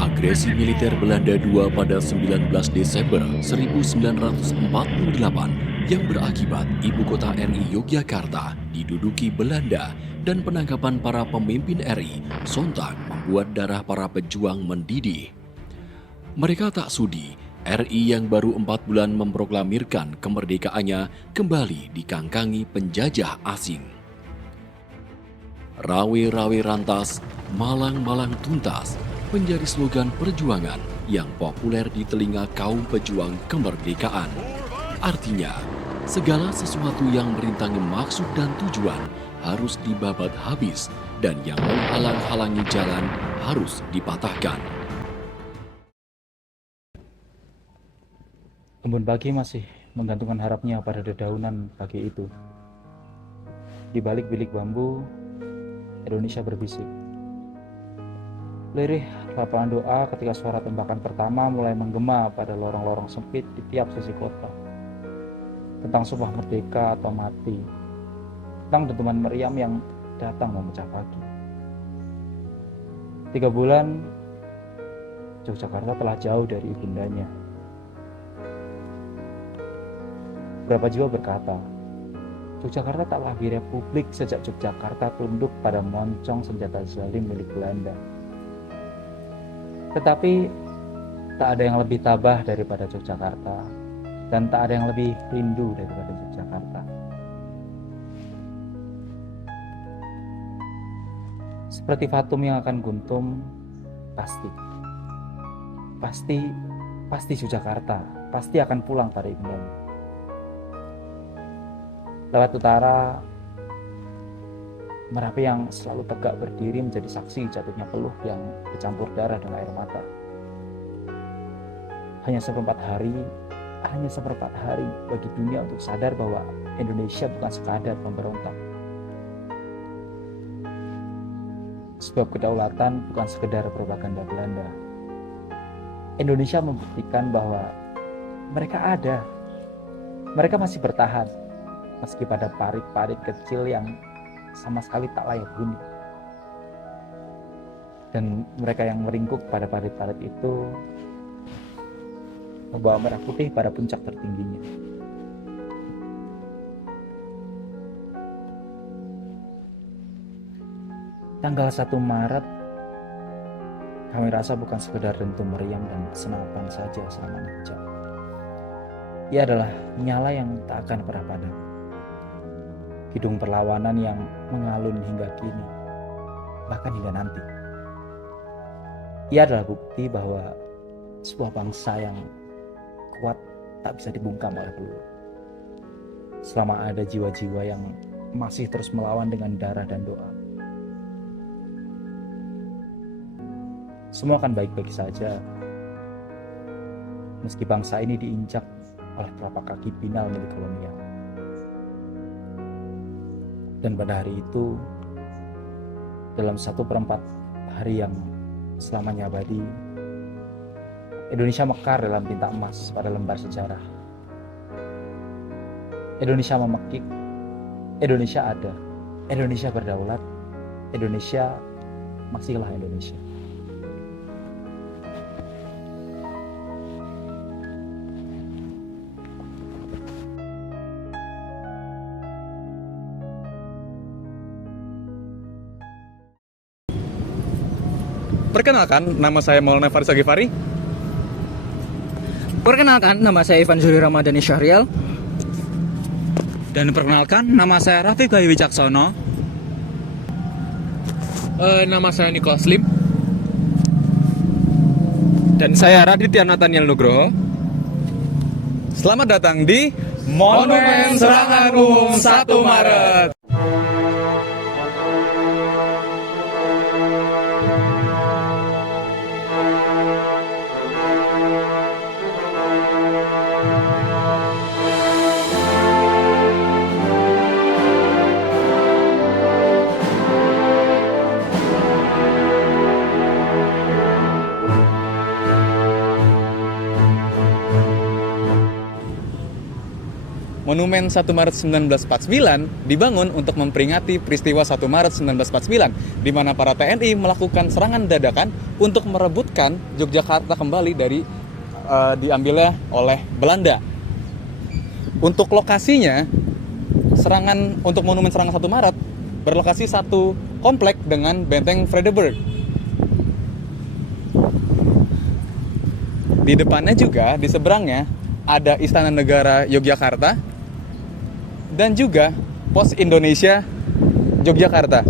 Agresi militer Belanda II pada 19 Desember 1948 yang berakibat ibu kota RI Yogyakarta diduduki Belanda dan penangkapan para pemimpin RI sontak membuat darah para pejuang mendidih. Mereka tak sudi RI yang baru 4 bulan memproklamirkan kemerdekaannya kembali dikangkangi penjajah asing. Rawe-rawe rantas, malang-malang tuntas menjadi slogan perjuangan yang populer di telinga kaum pejuang kemerdekaan. Artinya, segala sesuatu yang merintangi maksud dan tujuan harus dibabat habis dan yang menghalang-halangi jalan harus dipatahkan. Embun pagi masih menggantungkan harapnya pada dedaunan pagi itu. Di balik bilik bambu, Indonesia berbisik. Lirih lapangan doa ketika suara tembakan pertama mulai menggema pada lorong-lorong sempit di tiap sisi kota. Tentang sumpah merdeka atau mati. Tentang dentuman meriam yang datang memecah pagi. 3 bulan, Yogyakarta telah jauh dari ibundanya. Berapa jiwa berkata, Yogyakarta tak lagi republik sejak Yogyakarta tunduk pada moncong senjata zalim milik Belanda. Tetapi tak ada yang lebih tabah daripada Yogyakarta, dan tak ada yang lebih rindu daripada Yogyakarta. Seperti fatum yang akan guntum, pasti Yogyakarta, pasti akan pulang pada ibundanya. Lewat utara, Merapi yang selalu tegak berdiri menjadi saksi jatuhnya peluh yang bercampur darah dan air mata. Hanya seperempat hari bagi dunia untuk sadar bahwa Indonesia bukan sekadar pemberontak. Sebab kedaulatan bukan sekedar propaganda Belanda. Indonesia membuktikan bahwa mereka ada. Mereka masih bertahan, meski pada parit-parit kecil yang sama sekali tak layak huni. Dan mereka yang meringkuk pada parit-parit itu membawa merah putih pada puncak tertingginya. Tanggal 1 Maret, kami rasa bukan sekedar dentum meriam dan senapan saja selama 6 jam. Ia adalah nyala yang tak akan pernah padam. Hidung perlawanan yang mengalun hingga kini, bahkan hingga nanti. Ia adalah bukti bahwa sebuah bangsa yang kuat tak bisa dibungkam oleh peluru. Selama ada jiwa-jiwa yang masih terus melawan dengan darah dan doa. Semua akan baik-baik saja, meski bangsa ini diinjak oleh telapak kaki binal milik kolonial. Dan pada hari itu, dalam 1/4 hari yang selamanya abadi, Indonesia mekar dalam tinta emas pada lembar sejarah. Indonesia memekik, Indonesia ada, Indonesia berdaulat, Indonesia masihlah Indonesia. Perkenalkan, nama saya Maulana Faris Agifari. Perkenalkan, nama saya Ivan Zuri Ramadhani Syahrial. Dan perkenalkan, nama saya Rafiq Bayu Wicaksono. Nama saya Niko Slim. Dan saya Raditya Nathaniel Nugroho. Selamat datang di Monumen Serangan Umum 1 Maret. Monumen 1 Maret 1949 dibangun untuk memperingati peristiwa 1 Maret 1949, di mana para TNI melakukan serangan dadakan untuk merebutkan Yogyakarta kembali dari diambilnya oleh Belanda. Untuk lokasinya, untuk Monumen Serangan 1 Maret berlokasi satu komplek dengan Benteng Vredenburg. Di depannya juga, di seberangnya, ada Istana Negara Yogyakarta dan juga Pos Indonesia Yogyakarta.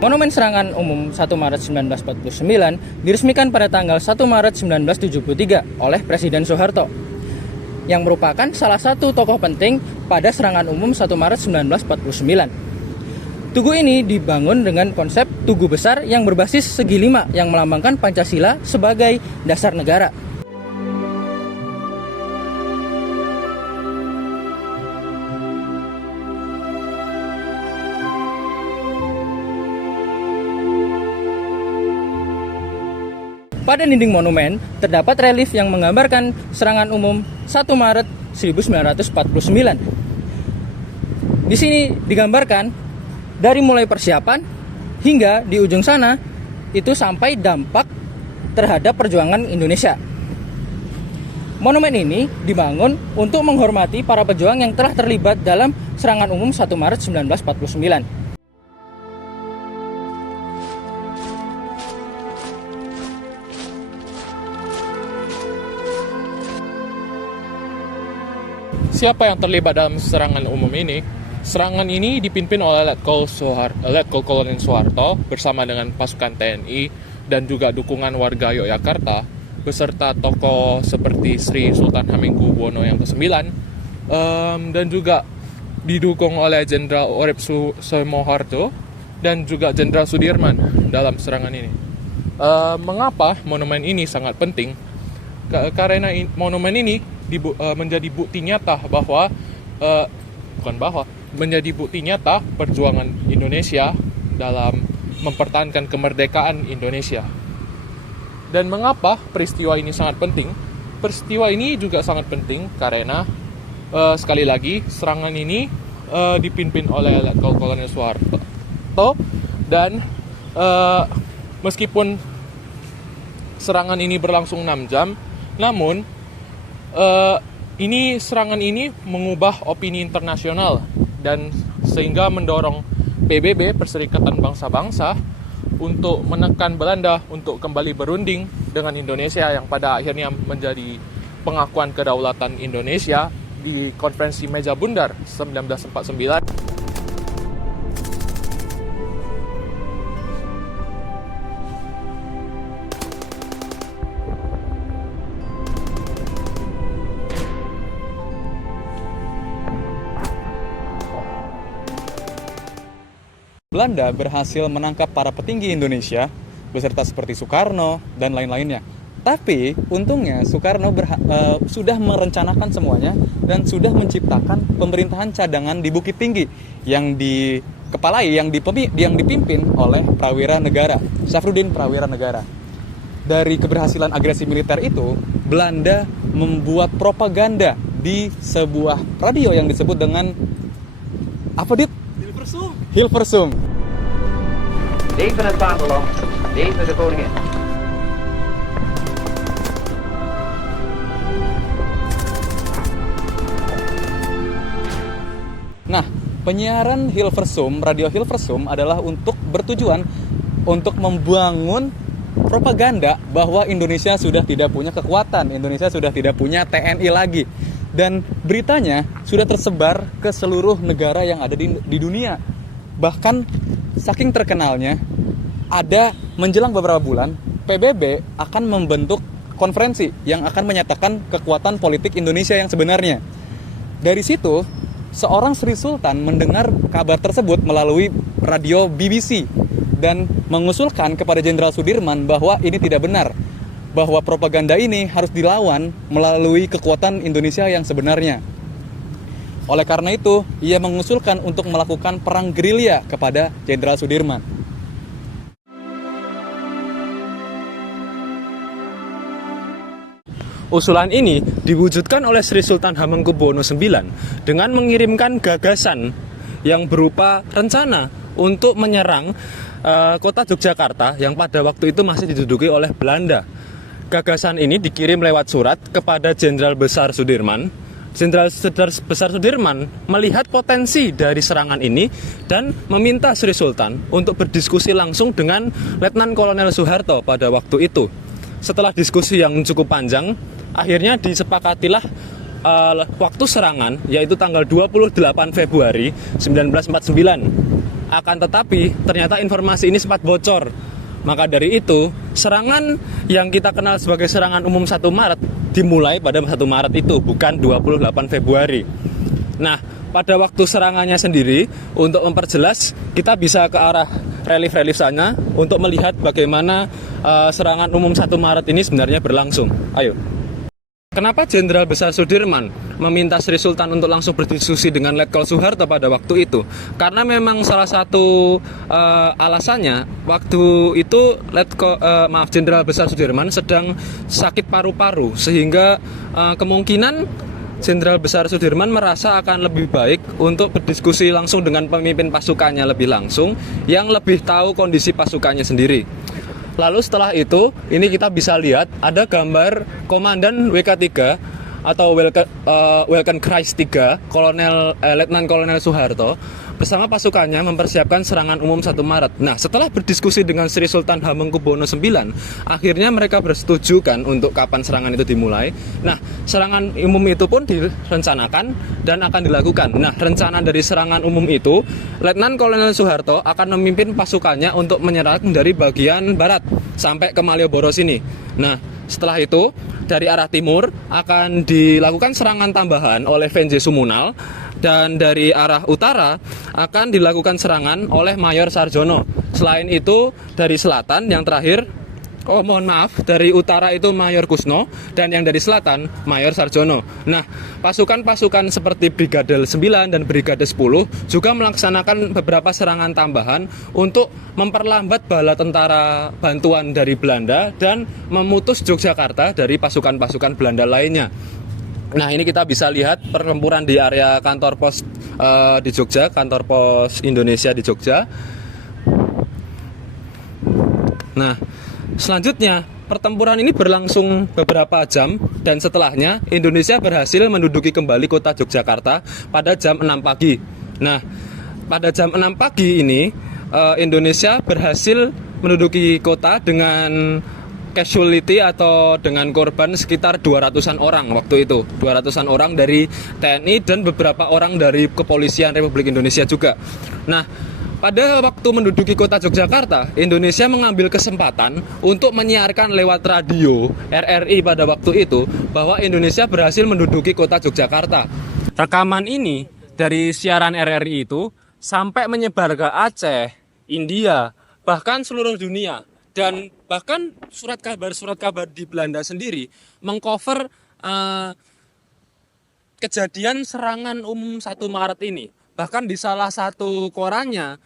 Monumen Serangan Umum 1 Maret 1949 diresmikan pada tanggal 1 Maret 1973 oleh Presiden Soeharto, yang merupakan salah satu tokoh penting pada Serangan Umum 1 Maret 1949. Tugu ini dibangun dengan konsep tugu besar yang berbasis segi lima yang melambangkan Pancasila sebagai dasar negara. Pada dinding monumen terdapat relief yang menggambarkan Serangan Umum 1 Maret 1949. Di sini digambarkan dari mulai persiapan hingga di ujung sana itu sampai dampak terhadap perjuangan Indonesia. Monumen ini dibangun untuk menghormati para pejuang yang telah terlibat dalam Serangan Umum 1 Maret 1949. Siapa yang terlibat dalam serangan umum ini? Serangan ini dipimpin oleh Letkol Kolonel Soeharto bersama dengan pasukan TNI dan juga dukungan warga Yogyakarta beserta tokoh seperti Sri Sultan Hamengkubuwono yang ke-9 dan juga didukung oleh Jenderal Urip Sumoharjo dan juga Jenderal Sudirman dalam serangan ini. Mengapa monumen ini sangat penting? Karena monumen ini menjadi bukti nyata menjadi bukti nyata perjuangan Indonesia dalam mempertahankan kemerdekaan Indonesia. Dan mengapa peristiwa ini sangat penting? Peristiwa ini juga sangat penting karena sekali lagi serangan ini dipimpin oleh Letkol Kolonel Soeharto dan meskipun serangan ini berlangsung 6 jam, namun serangan ini mengubah opini internasional dan sehingga mendorong PBB Perserikatan Bangsa-Bangsa untuk menekan Belanda untuk kembali berunding dengan Indonesia yang pada akhirnya menjadi pengakuan kedaulatan Indonesia di Konferensi Meja Bundar 1949. Belanda berhasil menangkap para petinggi Indonesia beserta seperti Soekarno dan lain-lainnya. Tapi untungnya Soekarno sudah merencanakan semuanya dan sudah menciptakan pemerintahan cadangan di Bukit Tinggi yang dipimpin oleh Prawira Negara, Syafruddin Prawira Negara. Dari keberhasilan agresi militer itu, Belanda membuat propaganda di sebuah radio yang disebut dengan apa, Dit? Hilversum. Even at Babylon, even at Boringen. Nah, penyiaran Hilversum, radio Hilversum adalah bertujuan untuk membangun propaganda bahwa Indonesia sudah tidak punya kekuatan, Indonesia sudah tidak punya TNI lagi. Dan beritanya sudah tersebar ke seluruh negara yang ada di dunia. Bahkan saking terkenalnya, ada menjelang beberapa bulan, PBB akan membentuk konferensi yang akan menyatakan kekuatan politik Indonesia yang sebenarnya. Dari situ, seorang Sri Sultan mendengar kabar tersebut melalui radio BBC dan mengusulkan kepada Jenderal Sudirman bahwa ini tidak benar. bahwa propaganda ini harus dilawan melalui kekuatan Indonesia yang sebenarnya. Oleh karena itu, ia mengusulkan untuk melakukan perang gerilya kepada Jenderal Sudirman. Usulan ini diwujudkan oleh Sri Sultan Hamengkubuwono IX dengan mengirimkan gagasan yang berupa rencana untuk menyerang kota Yogyakarta yang pada waktu itu masih diduduki oleh Belanda. Gagasan ini dikirim lewat surat kepada Jenderal Besar Sudirman. Jenderal Besar Sudirman melihat potensi dari serangan ini dan meminta Sri Sultan untuk berdiskusi langsung dengan Letnan Kolonel Soeharto pada waktu itu. Setelah diskusi yang cukup panjang, akhirnya disepakatilah waktu serangan, yaitu tanggal 28 Februari 1949. Akan tetapi ternyata informasi ini sempat bocor. Maka dari itu, serangan yang kita kenal sebagai serangan umum 1 Maret dimulai pada 1 Maret itu, bukan 28 Februari. Nah, pada waktu serangannya sendiri, untuk memperjelas, kita bisa ke arah relief-relief sana untuk melihat bagaimana serangan umum 1 Maret ini sebenarnya berlangsung. Ayo. Kenapa Jenderal Besar Sudirman meminta Sri Sultan untuk langsung berdiskusi dengan Letkol Soeharto pada waktu itu? Karena memang salah satu alasannya waktu itu Jenderal Besar Sudirman sedang sakit paru-paru, sehingga kemungkinan Jenderal Besar Sudirman merasa akan lebih baik untuk berdiskusi langsung dengan pemimpin pasukannya lebih langsung, yang lebih tahu kondisi pasukannya sendiri. Lalu setelah itu, ini kita bisa lihat ada gambar Komandan WK3 atau Welkenkreis 3, Letnan Kolonel Soeharto bersama pasukannya mempersiapkan serangan umum 1 Maret. Nah, setelah berdiskusi dengan Sri Sultan Hamengkubuwono IX, akhirnya mereka bersetuju kan untuk kapan serangan itu dimulai. Nah, serangan umum itu pun direncanakan dan akan dilakukan. Nah, rencana dari serangan umum itu, Letnan Kolonel Soeharto akan memimpin pasukannya untuk menyerang dari bagian barat sampai ke Malioboro sini. Nah, setelah itu dari arah timur akan dilakukan serangan tambahan oleh Venje Sumunal, dan dari arah utara akan dilakukan serangan oleh Mayor Sarjono. Selain itu dari selatan yang terakhir, dari utara itu Mayor Kusno, dan yang dari selatan Mayor Sarjono. Nah, pasukan-pasukan seperti Brigade 9 dan Brigade 10 juga melaksanakan beberapa serangan tambahan untuk memperlambat bala tentara bantuan dari Belanda dan memutus Yogyakarta dari pasukan-pasukan Belanda lainnya. Nah, ini kita bisa lihat pertempuran di area kantor pos di Jogja, kantor pos Indonesia di Jogja. Nah, selanjutnya pertempuran ini berlangsung beberapa jam, dan setelahnya Indonesia berhasil menduduki kembali kota Yogyakarta pada jam 6 pagi. Nah, pada jam 6 pagi ini Indonesia berhasil menduduki kota dengan casualty atau dengan korban sekitar 200-an orang waktu itu. 200-an orang dari TNI dan beberapa orang dari Kepolisian Republik Indonesia juga. Nah, pada waktu menduduki kota Yogyakarta, Indonesia mengambil kesempatan untuk menyiarkan lewat radio RRI pada waktu itu bahwa Indonesia berhasil menduduki kota Yogyakarta. Rekaman ini dari siaran RRI itu sampai menyebar ke Aceh, India, bahkan seluruh dunia. Dan bahkan surat kabar di Belanda sendiri mengcover kejadian serangan umum 1 Maret ini. Bahkan di salah satu korannya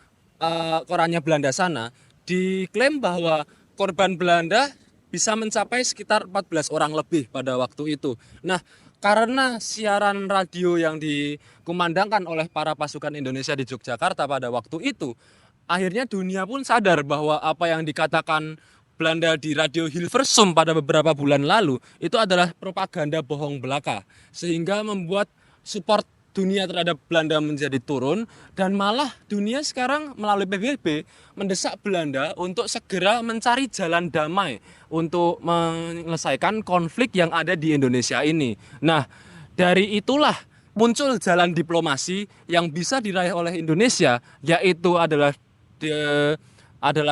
Belanda sana diklaim bahwa korban Belanda bisa mencapai sekitar 14 orang lebih pada waktu itu. Nah, karena siaran radio yang dikumandangkan oleh para pasukan Indonesia di Yogyakarta pada waktu itu, akhirnya dunia pun sadar bahwa apa yang dikatakan Belanda di radio Hilversum pada beberapa bulan lalu itu adalah propaganda bohong belaka, sehingga membuat support dunia terhadap Belanda menjadi turun, dan malah dunia sekarang melalui PBB mendesak Belanda untuk segera mencari jalan damai untuk menyelesaikan konflik yang ada di Indonesia ini. Nah, dari itulah muncul jalan diplomasi yang bisa diraih oleh Indonesia, yaitu adalah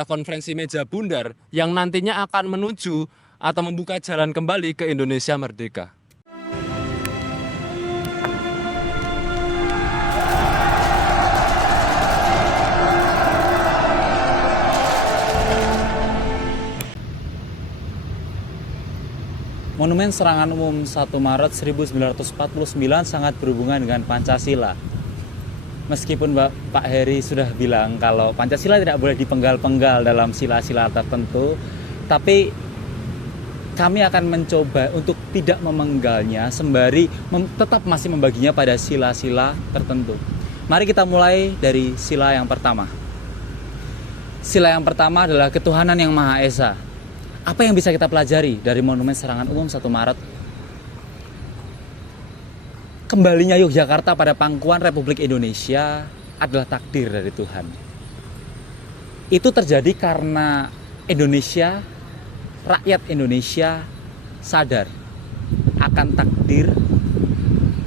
konferensi meja bundar yang nantinya akan menuju atau membuka jalan kembali ke Indonesia merdeka. Monumen Serangan Umum 1 Maret 1949 sangat berhubungan dengan Pancasila. Meskipun Pak Heri sudah bilang kalau Pancasila tidak boleh dipenggal-penggal dalam sila-sila tertentu, tapi kami akan mencoba untuk tidak memenggalnya sembari tetap masih membaginya pada sila-sila tertentu. Mari kita mulai dari sila yang pertama. Sila yang pertama adalah ketuhanan yang Maha Esa. Apa yang bisa kita pelajari dari Monumen Serangan Umum 1 Maret? Kembalinya Yogyakarta pada pangkuan Republik Indonesia adalah takdir dari Tuhan. Itu terjadi karena rakyat Indonesia sadar akan takdir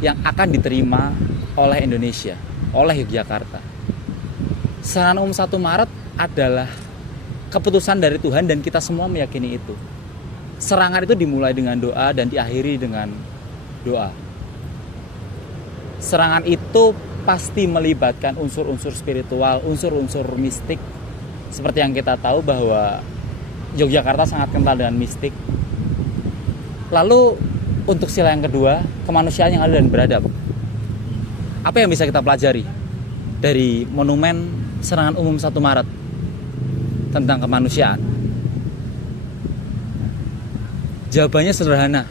yang akan diterima oleh Indonesia, oleh Yogyakarta. Serangan Umum 1 Maret adalah keputusan dari Tuhan dan kita semua meyakini itu. Serangan itu dimulai dengan doa dan diakhiri dengan doa. Serangan itu pasti melibatkan unsur-unsur spiritual, unsur-unsur mistik. Seperti yang kita tahu bahwa Yogyakarta sangat kental dengan mistik. Lalu untuk sila yang kedua, kemanusiaan yang adil dan beradab. Apa yang bisa kita pelajari dari Monumen Serangan Umum 1 Maret tentang kemanusiaan? Jawabannya sederhana.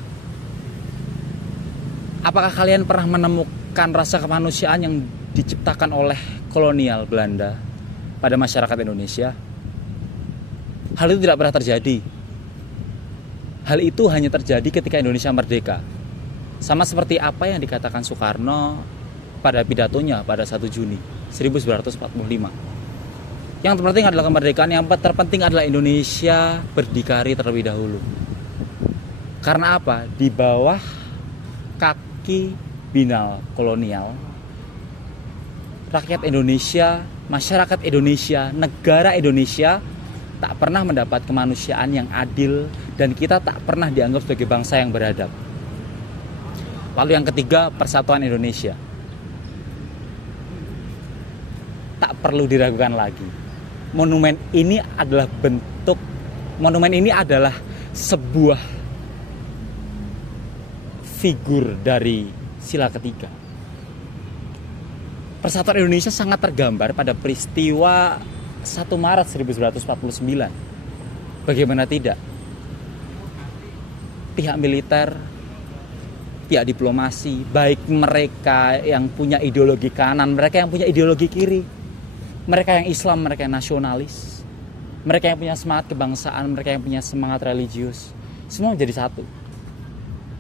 Apakah kalian pernah menemukan rasa kemanusiaan yang diciptakan oleh kolonial Belanda pada masyarakat Indonesia? Hal itu tidak pernah terjadi. Hal itu hanya terjadi ketika Indonesia merdeka. Sama seperti apa yang dikatakan Soekarno pada pidatonya pada 1 Juni 1945. Yang terpenting adalah kemerdekaan, yang terpenting adalah Indonesia berdikari terlebih dahulu. Karena apa? Di bawah kaki binal kolonial, rakyat Indonesia, masyarakat Indonesia, negara Indonesia tak pernah mendapat kemanusiaan yang adil dan kita tak pernah dianggap sebagai bangsa yang beradab. Lalu yang ketiga, persatuan Indonesia. Tak perlu diragukan lagi. Monumen ini adalah sebuah figur dari sila ketiga. Persatuan Indonesia sangat tergambar pada peristiwa 1 Maret 1949. Bagaimana tidak? Pihak militer, pihak diplomasi, baik mereka yang punya ideologi kanan, mereka yang punya ideologi kiri, mereka yang Islam, mereka yang nasionalis, mereka yang punya semangat kebangsaan, mereka yang punya semangat religius, semua menjadi satu.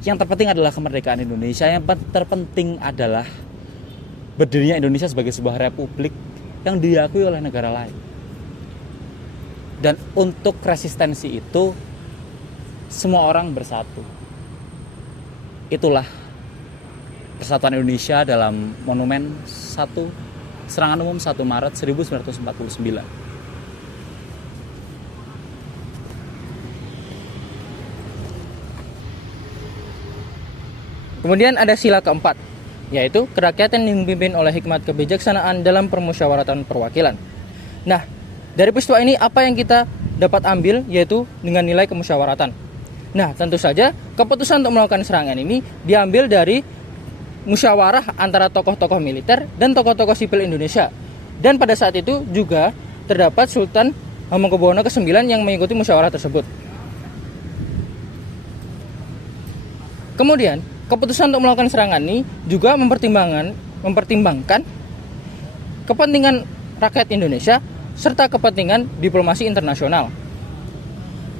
Yang terpenting adalah kemerdekaan Indonesia, yang terpenting adalah berdirinya Indonesia sebagai sebuah republik yang diakui oleh negara lain. Dan untuk resistensi itu, semua orang bersatu. Itulah persatuan Indonesia dalam Monumen Serangan Umum 1 Maret 1949. Kemudian ada sila keempat, yaitu kerakyatan yang dipimpin oleh hikmat kebijaksanaan dalam permusyawaratan perwakilan. Nah, dari peristiwa ini apa yang kita dapat ambil yaitu dengan nilai kemusyawaratan. Nah, tentu saja keputusan untuk melakukan serangan ini diambil dari musyawarah antara tokoh-tokoh militer dan tokoh-tokoh sipil Indonesia. Dan pada saat itu juga terdapat Sultan Hamengkubuwono ke-9 yang mengikuti musyawarah tersebut. Kemudian, keputusan untuk melakukan serangan ini juga mempertimbangkan kepentingan rakyat Indonesia serta kepentingan diplomasi internasional.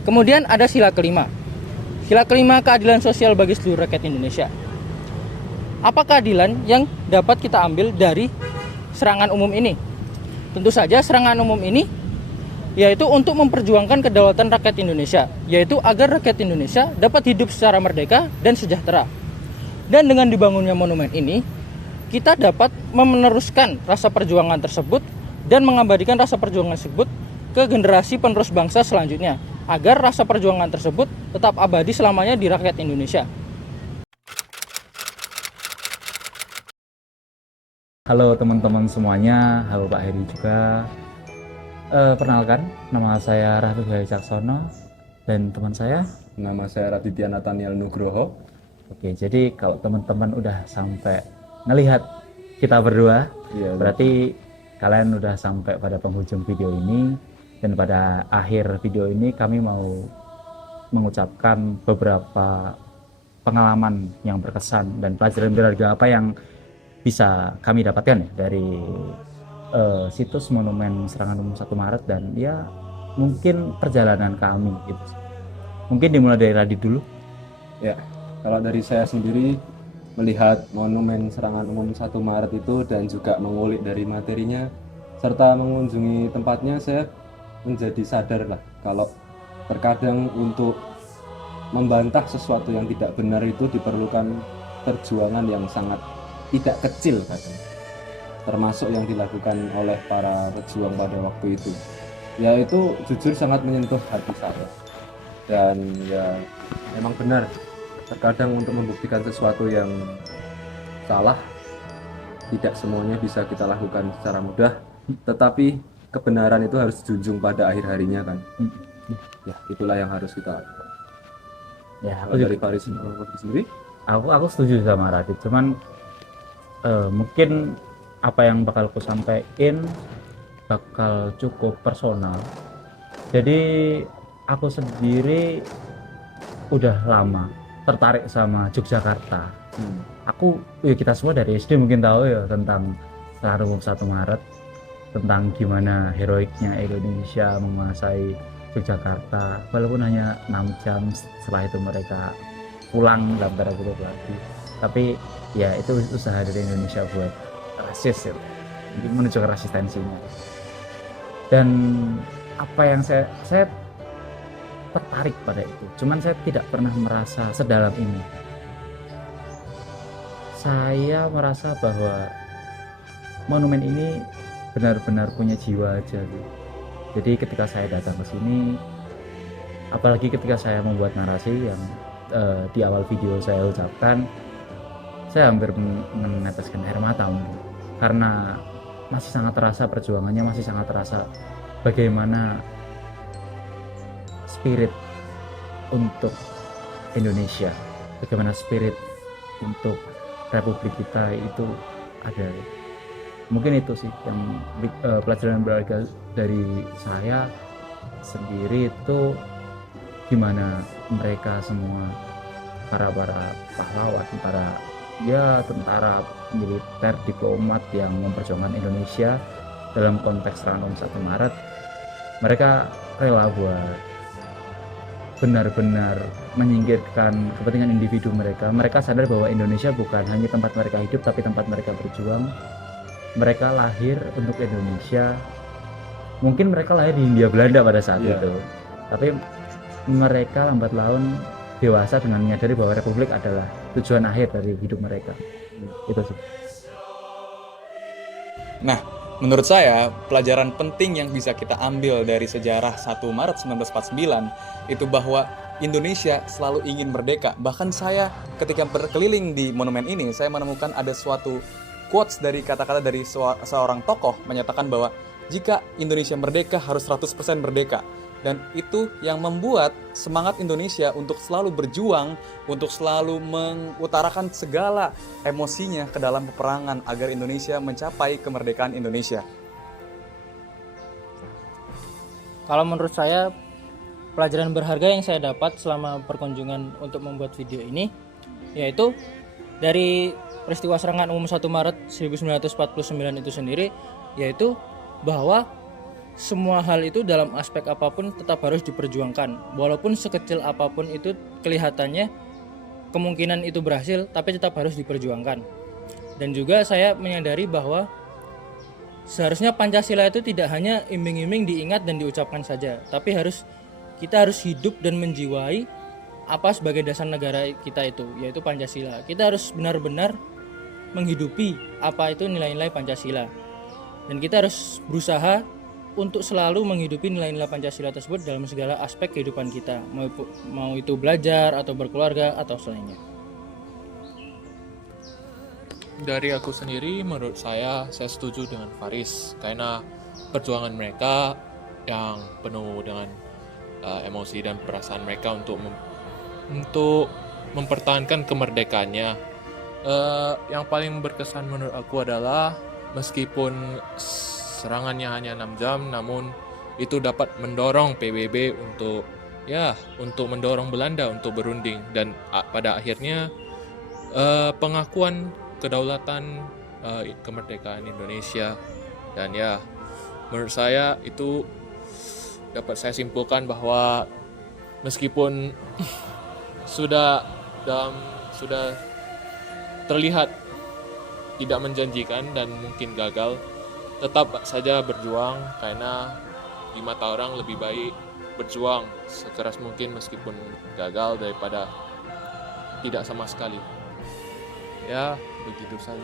Kemudian ada sila kelima. Sila kelima, keadilan sosial bagi seluruh rakyat Indonesia. Apa keadilan yang dapat kita ambil dari serangan umum ini? Tentu saja serangan umum ini yaitu untuk memperjuangkan kedaulatan rakyat Indonesia, yaitu agar rakyat Indonesia dapat hidup secara merdeka dan sejahtera. Dan dengan dibangunnya monumen ini, kita dapat meneruskan rasa perjuangan tersebut dan mengabadikan rasa perjuangan tersebut ke generasi penerus bangsa selanjutnya, agar rasa perjuangan tersebut tetap abadi selamanya di rakyat Indonesia. Halo teman-teman semuanya, halo Pak Heri juga. Perkenalkan, nama saya Rafiq Heri Caksono. Dan teman saya. Nama saya Raditya Nathaniel Nugroho. Oke, jadi kalau teman-teman udah sampai ngelihat kita berdua, Iya, berarti kalian udah sampai pada penghujung video ini. Dan pada akhir video ini kami mau mengucapkan beberapa pengalaman yang berkesan dan pelajaran berharga apa yang bisa kami dapatkan ya dari situs Monumen Serangan Umum 1 Maret dan ya mungkin perjalanan kami gitu. Mungkin dimulai dari Radit dulu. Ya, kalau dari saya sendiri melihat Monumen Serangan Umum 1 Maret itu dan juga mengulik dari materinya serta mengunjungi tempatnya, saya menjadi sadar lah kalau terkadang untuk membantah sesuatu yang tidak benar itu diperlukan perjuangan yang sangat tidak kecil kadang, termasuk yang dilakukan oleh para pejuang pada waktu itu. Ya itu jujur sangat menyentuh hati saya. Dan ya memang benar, terkadang untuk membuktikan sesuatu yang salah tidak semuanya bisa kita lakukan secara mudah, tetapi kebenaran itu harus dijunjung pada akhir harinya kan. Ya itulah yang harus kita lakukan. Ya, Kalau dari Faris sendiri, aku setuju sama Radit, cuman mungkin apa yang bakal aku sampaikan bakal cukup personal. Jadi aku sendiri udah lama tertarik sama Yogyakarta. Kita semua dari SD mungkin tahu ya tentang Serangan Umum 1 Maret, tentang gimana heroiknya Indonesia menguasai Yogyakarta, walaupun hanya 6 jam setelah itu mereka pulang dalam tanda kutip lagi. Tapi ya itu usaha dari Indonesia buat rasis ya, menunjukkan resistensinya. Dan apa yang saya tertarik pada itu, cuman saya tidak pernah merasa sedalam ini. Saya merasa bahwa monumen ini benar-benar punya jiwa aja gitu. Jadi ketika saya datang ke sini, apalagi ketika saya membuat narasi yang di awal video saya ucapkan, saya hampir meneteskan air mata mungkin. Karena masih sangat terasa perjuangannya, masih sangat terasa bagaimana spirit untuk Indonesia, bagaimana spirit untuk Republik kita itu ada. Mungkin itu sih yang pelajaran berharga dari saya sendiri, itu gimana mereka semua para pahlawan, para ya tentara, militer, diplomat yang memperjuangkan Indonesia dalam konteks Serangan Umum 1 Maret, mereka rela buat benar-benar menyingkirkan kepentingan individu mereka. Mereka sadar bahwa Indonesia bukan hanya tempat mereka hidup, tapi tempat mereka berjuang. Mereka lahir untuk Indonesia. Mungkin mereka lahir di Hindia Belanda pada saat itu, tapi mereka lambat laun dewasa dengan menyadari bahwa Republik adalah tujuan akhir dari hidup mereka. Itu sih. nah menurut saya pelajaran penting yang bisa kita ambil dari sejarah 1 Maret 1949 itu bahwa Indonesia selalu ingin merdeka. Bahkan saya ketika berkeliling di monumen ini, saya menemukan ada suatu quotes dari kata-kata dari seorang tokoh menyatakan bahwa jika Indonesia merdeka harus 100% merdeka. Dan itu yang membuat semangat Indonesia untuk selalu berjuang, untuk selalu mengutarakan segala emosinya ke dalam peperangan agar Indonesia mencapai kemerdekaan Indonesia. Kalau menurut saya, pelajaran berharga yang saya dapat selama perkunjungan untuk membuat video ini, yaitu dari peristiwa Serangan Umum 1 Maret 1949 itu sendiri, yaitu bahwa semua hal itu dalam aspek apapun tetap harus diperjuangkan. Walaupun sekecil apapun itu kelihatannya kemungkinan itu berhasil, tapi tetap harus diperjuangkan. Dan juga saya menyadari bahwa seharusnya Pancasila itu tidak hanya iming-iming diingat dan diucapkan saja, tapi kita harus hidup dan menjiwai apa sebagai dasar negara kita itu, yaitu Pancasila. Kita harus benar-benar menghidupi apa itu nilai-nilai Pancasila. Dan kita harus berusaha untuk selalu menghidupi nilai-nilai Pancasila tersebut dalam segala aspek kehidupan kita, mau itu belajar atau berkeluarga atau selainnya. Dari aku sendiri, menurut saya setuju dengan Faris karena perjuangan mereka yang penuh dengan emosi dan perasaan mereka untuk untuk mempertahankan kemerdekaannya. Yang paling berkesan menurut aku adalah meskipun serangannya hanya 6 jam, namun itu dapat mendorong PBB untuk mendorong Belanda untuk berunding, dan pada akhirnya pengakuan kedaulatan kemerdekaan Indonesia. Dan ya, menurut saya itu dapat saya simpulkan bahwa meskipun sudah terlihat tidak menjanjikan dan mungkin gagal, tetap saja berjuang, karena di mata orang lebih baik berjuang sekeras mungkin meskipun gagal daripada tidak sama sekali. Ya, begitu saja.